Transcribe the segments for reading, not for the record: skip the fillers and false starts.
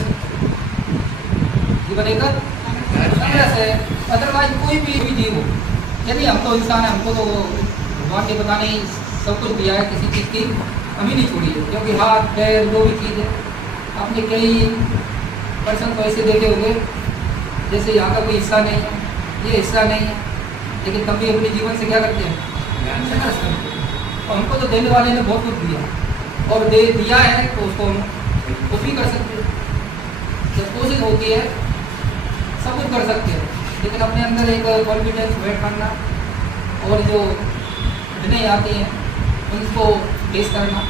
संघर्ष जीवन एक संघर्ष है। अदरवाइज कोई भी जीव हो, यदि हम तो इंसान है, हमको तो भगवान ने पता नहीं सब कुछ दिया है, किसी चीज़ की कमी नहीं छोड़ी है। क्योंकि हाथ पैर जो भी चीज़ है, आपने कई पर्सन को ऐसे देखे होंगे जैसे यहाँ का कोई हिस्सा नहीं है, ये हिस्सा नहीं है, लेकिन तब भी अपने जीवन से क्या करते हैं, संघर्ष करते हैं। और हमको तो देने वाले ने बहुत कुछ दिया और दे दिया है, तो उसको हम कुछ भी कर सकते हैं। जब कोशिश होती है सब कुछ कर सकते हैं, लेकिन अपने अंदर एक कॉन्फिडेंस बैठ करना और जो घटनाएँ आती हैं उनको फेस करना,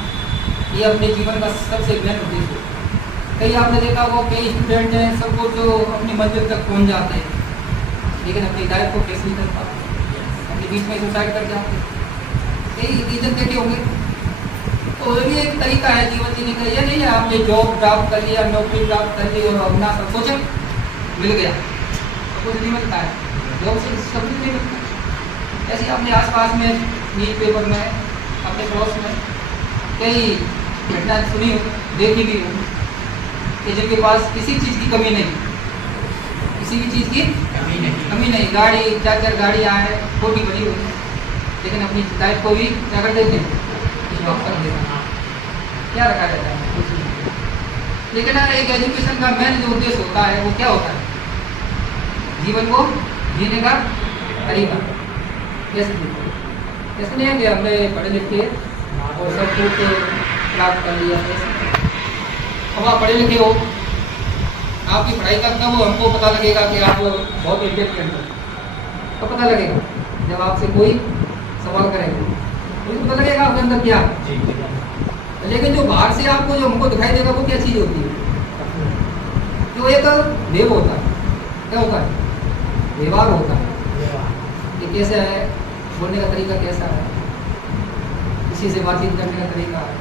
ये अपने जीवन का सबसे मेन उद्देश्य है। कई आपने देखा होगा कई स्टूडेंट हैं, सबको जो अपनी मंजिल तक पहुंच जाते हैं, लेकिन अपनी लाइफ को फेस नहीं कर पाते, अपने बीच में सुसाइड कर जाते हैं। कई रीजन देखे होंगे। तो ये भी एक तरीका है जीवन जीने का। ये नहीं है आपने जॉब प्राप्त कर लिया, नौकरी प्राप्त कर ली और अपना सब कुछ मिल गया, सब कुछ नहीं मिलता है, जॉब से सब कुछ नहीं मिलता। ऐसे अपने आसपास में न्यूज पेपर में, अपने पड़ोस में कई घटना सुनी हो, देखी भी हो कि जिनके पास किसी चीज़ की कमी नहीं, किसी भी चीज़ की कमी नहीं, गाड़ी 4-4 गाड़ियाँ हैं, छोटी बड़ी हुई है, लेकिन अपनी लाइफ को भी क्या कर देते हैं, स्टॉप कर देते हैं, क्या रखा रहता है कुछ नहीं। लेकिन एक एजुकेशन का मेन जो उद्देश्य होता है वो क्या होता है, जीवन को जीने का तरीका। ऐसे नहीं है कि हमने पढ़े लिखे और सब कुछ प्राप्त कर लिया। अब आप पढ़े लिखे हो, आपकी पढ़ाई का कब हमको पता लगेगा कि आप बहुत इंटेलिजेंट हो, तो पता लगेगा जब आपसे कोई सवाल करेगा, तो पता लगेगा आपके अंदर क्या। लेकिन जो बाहर से आपको जो हमको दिखाई देगा वो क्या चीज़ होती है, जो एक देव होता है, क्या होता है, व्यवहार होता है, ये कैसा है, बोलने का तरीका कैसा है, किसी से बातचीत करने का तरीका है।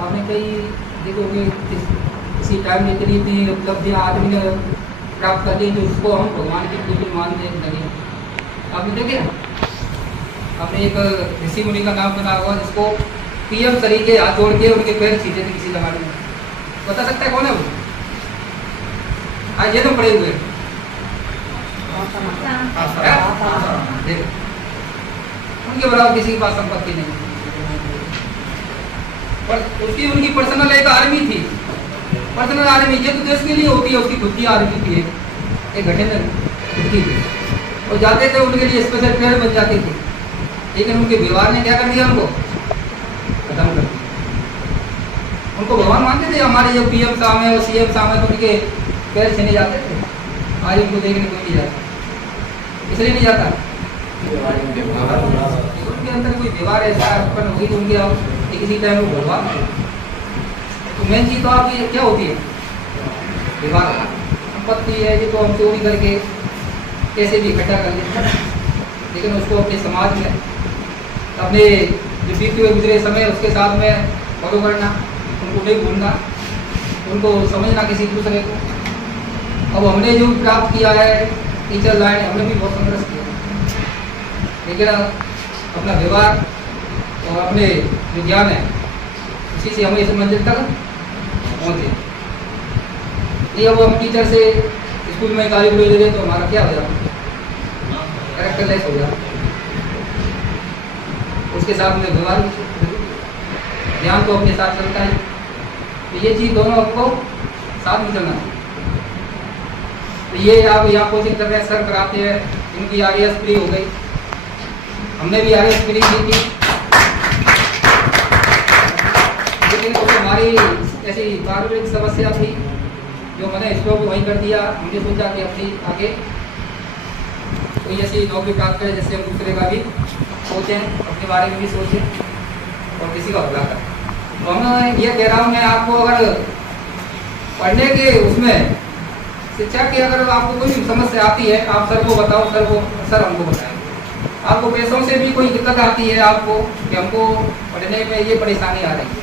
आपने कई देखोगे किसी टाइम में इतनी उपलब्धियाँ आदमी ने प्राप्त कर ली जो उसको हम भगवान की बिल्कुल मानने लगे। आपने देखे, आपने एक ऋषि मुनि का नाम सुना होगा जिसको पीएम तरीके हाथ जोड़ के उनके पैर खींचे थे किसी जमाने में, बता सकता है कौन है वो? आज ये तो पड़े हुए उनके बराबर किसी के पास संपत्ति नहीं, पर उसकी उनकी पर्सनल एक आर्मी थी, पर्सनल आर्मी। ये तो देश के लिए होती है, उसकी खुद की आर्मी थी, एक घटे में खुद की थी, और जाते थे उनके लिए स्पेशल ट्रेन बन जाती थी, लेकिन उनके व्यवहार ने क्या कर दिया, उनको खत्म कर दिया। उनको भगवान मानते थे, हमारे जो पीएम साहब है और सीएम साहब है तो उनके पैर छीने जाते थे, आज उनको देखने को नहीं जाता, इसलिए नहीं जाता उनके अंदर कोई व्यवहार ऐसा उत्पन्न होगी तो उनके किसी टाइम वो भगवान। तो मेन चीज़ तो आपकी क्या होती है, व्यवहार। संपत्ति है ये तो हम चोरी करके कैसे भी इकट्ठा कर लेते हैं, लेकिन उसको अपने समाज में अपने जो बीते हुए गुजरे समय उसके साथ में फॉलो करना, उनको नहीं भूलना, उनको समझना किसी दूसरे को। अब हमने जो प्राप्त किया है टीचर लाइन, हमने भी बहुत संघर्ष किया, लेकिन अपना व्यवहार और अपने जो ज्ञान है उसी से हमें इस मंजिल तक पहुँचे। नहीं अब हम टीचर से स्कूल में गाली ले लेते तो हमारा क्या हो जाता, कैरेक्टर लेस हो जाता, उसके साथ में व्यवहार ज्ञान तो अपने साथ चलता है। तो ये चीज़ दोनों आपको साथ में चलना है। तो ये आप यहाँ कोचिंग कर रहे हैं, सर कराते हैं, इनकी आरएस फ्री हो गई, हमने भी आरएस फ्री की थी, लेकिन तो हमारी ऐसी पारिवारिक समस्या थी जो मैंने स्टॉप वहीं कर दिया। हमने सोचा कि अपनी आगे कोई ऐसी नौकरी प्राप्त करें जिससे हम दूसरे का भी सोचें, अपने बारे में भी सोचें और किसी का भला करें। तो हम ये कह रहा हूँ मैं आपको, अगर पढ़ने के उसमें शिक्षा की अगर आपको कोई समस्या आती है आप सर को बताओ, सर हमको बताएं। आपको पैसों से भी कोई दिक्कत आती है आपको कि हमको पढ़ने में ये परेशानी आ रही है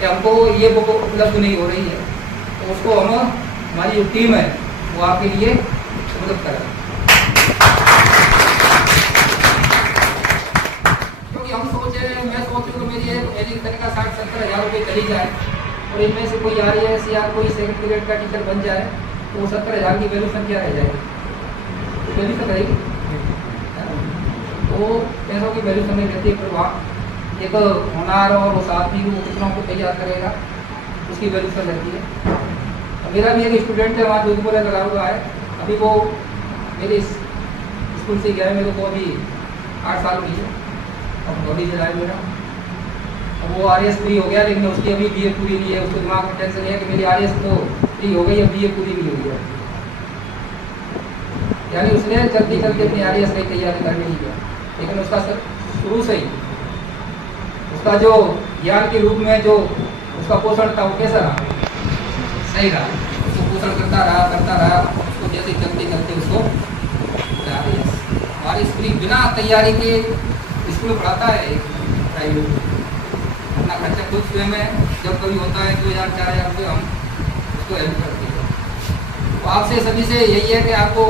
कि हमको ये बुक उपलब्ध नहीं हो रही है, तो उसको हम हमारी जो टीम है वो आपके लिए मदद करें। क्योंकि हम सोच रहे हैं, मैं सोच रहा हूँ कि मेरी तरीका 60-70 हज़ार रुपये चली जाए और इनमें से कोई RAS या कोई सेकंड ग्रेड का टीचर बन जाए तो वो 70,000 की वैल्यू संख्या रह जाएगी, वैल्यू तो रहेगी। तो पैसों की वैल्यू समझ रहती है, पर वहाँ एक होनार और उस आदमी को कितनों को तैयार करेगा उसकी वैल्यू समझ रहती है। मेरा भी एक स्टूडेंट है वहाँ जोधपुर लगा हुआ है, अभी वो मेरे स्कूल से गया है, मेरे को अभी 8 साल हुई है और बॉडी चला है मेरा। वो RAS फ्री हो गया, लेकिन उसकी अभी BA पूरी नहीं है। उसको दिमाग में टेंशन है कि मेरी RAS तो फ्री हो गई, अब BA पूरी नहीं हुई है। यानी उसने जल्दी करके अपनी RAS की तैयारी करने नहीं किया, लेकिन उसका शुरू से ही उसका जो ज्ञान के रूप में जो उसका पोषण था वो कैसा रहा, सही रहा। उसको पोषण करता रहा, उसको जैसे चलते चलते उसको RAS फ्री बिना तैयारी के स्कूल पढ़ाता है प्राइवेट, अपना खर्चा खुद स्वयं है। जब कभी होता है 2,000-4,000 रुपये हम उसको हेल्प करते हैं। तो आपसे सभी से यही है कि आपको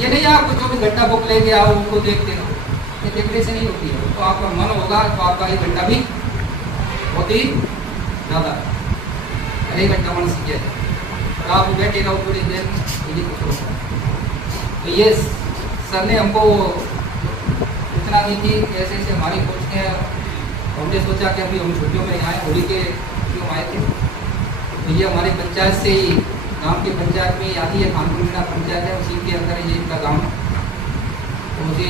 ये नहीं आपको 24 घंटा बुक लेके आओ उनको देखते रहो, ये देखने से नहीं होती है। तो आपका मन होगा तो आपका 1 घंटा भी बहुत ही ज़्यादा 1 घंटा मन सीखे, तो आप बैठे रहो थोड़ी देर, ये कुछ होगा। तो ये सर ने हमको सूचना दी थी कैसे ऐसे हमारी कोच ने, हमने सोचा कि अभी हम छुट्टियों में आए, होली के क्यों आए थे। तो ये हमारे पंचायत से ही, गांव की पंचायत में ही आती है, खानपुर पंचायत है, उसी के अंदर ये इनका गाँव है। तो मुझे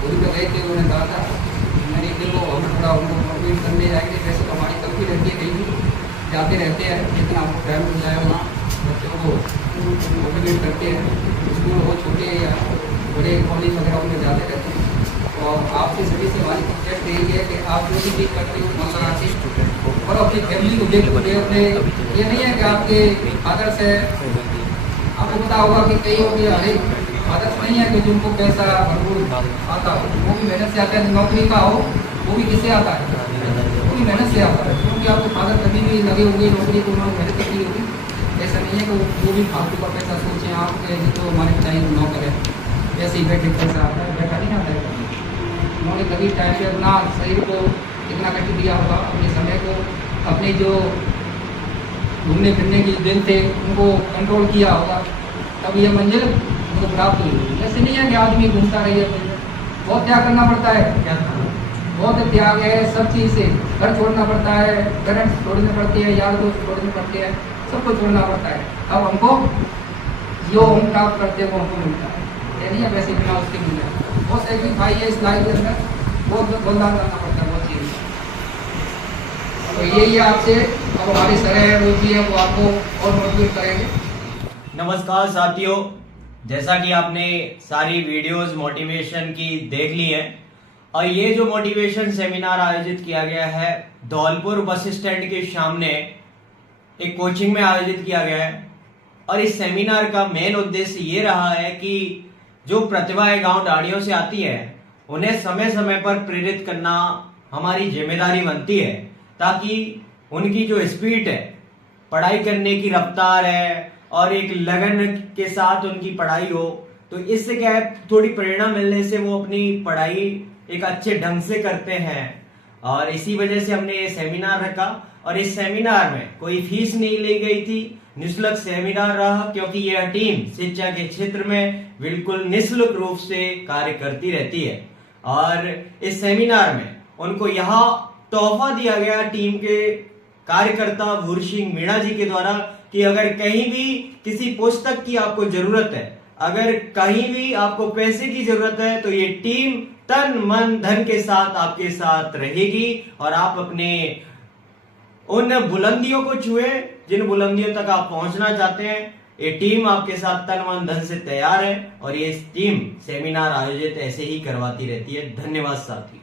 होली पर गए थे, उन्होंने कहा था मैंने देखो हम थोड़ा उनको मोटिवेट करने जाएंगे। वैसे तो हमारी कभी रहती है, कहीं भी जाते रहते हैं, लेकिन आपको टाइम मिल जाए वहाँ बच्चों को मोटिवेट करते हैं। स्कूल हो छोटे या बड़े कॉलेज वगैरह उनमें जाते रहते हैं। और आपसे सभी से हमारी रिक्वेस्ट यही है कि आप जो भी चीज़ करते हो मन लगा के और अपनी फैमिली को देखते अपने, ये नहीं है कि आपके फादर्स है, आपको पता होगा कि कई हो गए हरे फादर्स नहीं है कि जिनको पैसा भरपूर आता हो, वो भी मेहनत से आता है। नौकरी का हो वो भी किससे आता है, वो भी मेहनत से आता है, क्योंकि आपके फादर कभी भी लगे होंगे नौकरी को, उन्होंने मेहनत की होगी। ऐसा नहीं है कि वो भी फालतू का पैसा सोचें आप तो हमारे पिताजी को नौकर है ऐसे ही बैठे पैसा आता है, बैठा नहीं आता है। उन्होंने कभी टाइम पे अपना शरीर को कितना कट दिया होगा, अपने समय को, अपने जो घूमने फिरने की दिन थे उनको कंट्रोल किया होगा, तब ये मंजिल उनको प्राप्त हुई। ऐसे नहीं है कि आदमी घूमता रही है, बहुत त्याग करना पड़ता है, बहुत त्याग है सब चीज़ से। घर छोड़ना पड़ता है, पेरेंट्स छोड़ने पड़ते हैं, यार दोस्त छोड़ने पड़ते हैं, सबको छोड़ना पड़ता है। अब हमको जो हम प्राप्त करते हैं वो हमको मिलता है, ये नहीं है वैसे बिना उसके मिल जाए। बहुत सेक्रीफाई है इस लाइफ के अंदर, बहुत बलिदान करना पड़ता है बहुत चीज़। तो यही है आपसे, अब हमारे सर है वो भी है, वो आपको और मोटिवेट करेंगे। नमस्कार साथियों, जैसा कि आपने सारी वीडियोस मोटिवेशन की देख ली है, और ये जो मोटिवेशन सेमिनार आयोजित किया गया है धौलपुर बस स्टैंड के सामने एक कोचिंग में आयोजित किया गया है। और इस सेमिनार का मेन उद्देश्य ये रहा है कि जो प्रतिभाएं गांव डाड़ियों से आती है उन्हें समय समय पर प्रेरित करना हमारी जिम्मेदारी बनती है, ताकि उनकी जो स्पीड है, पढ़ाई करने की रफ्तार है और एक लगन के साथ उनकी पढ़ाई हो, तो इससे क्या है थोड़ी प्रेरणा मिलने से वो अपनी पढ़ाई एक अच्छे ढंग से करते हैं। और इसी वजह से हमने ये सेमिनार रखा, और इस सेमिनार में कोई फीस नहीं ली गई थी, निःशुल्क सेमिनार रहा, क्योंकि यह टीम शिक्षा के क्षेत्र में बिल्कुल निःशुल्क रूप से कार्य करती रहती है। और इस सेमिनार में उनको यहाँ तोहफा दिया गया टीम के कार्यकर्ता भूर सिंह मीणा जी के द्वारा कि अगर कहीं भी किसी पुस्तक की आपको जरूरत है, अगर कहीं भी आपको पैसे की जरूरत है, तो ये टीम तन मन धन के साथ आपके साथ रहेगी और आप अपने उन बुलंदियों को छुए जिन बुलंदियों तक आप पहुंचना चाहते हैं। ये टीम आपके साथ तन मन धन से तैयार है, और ये टीम सेमिनार आयोजित ऐसे ही करवाती रहती है। धन्यवाद साथी।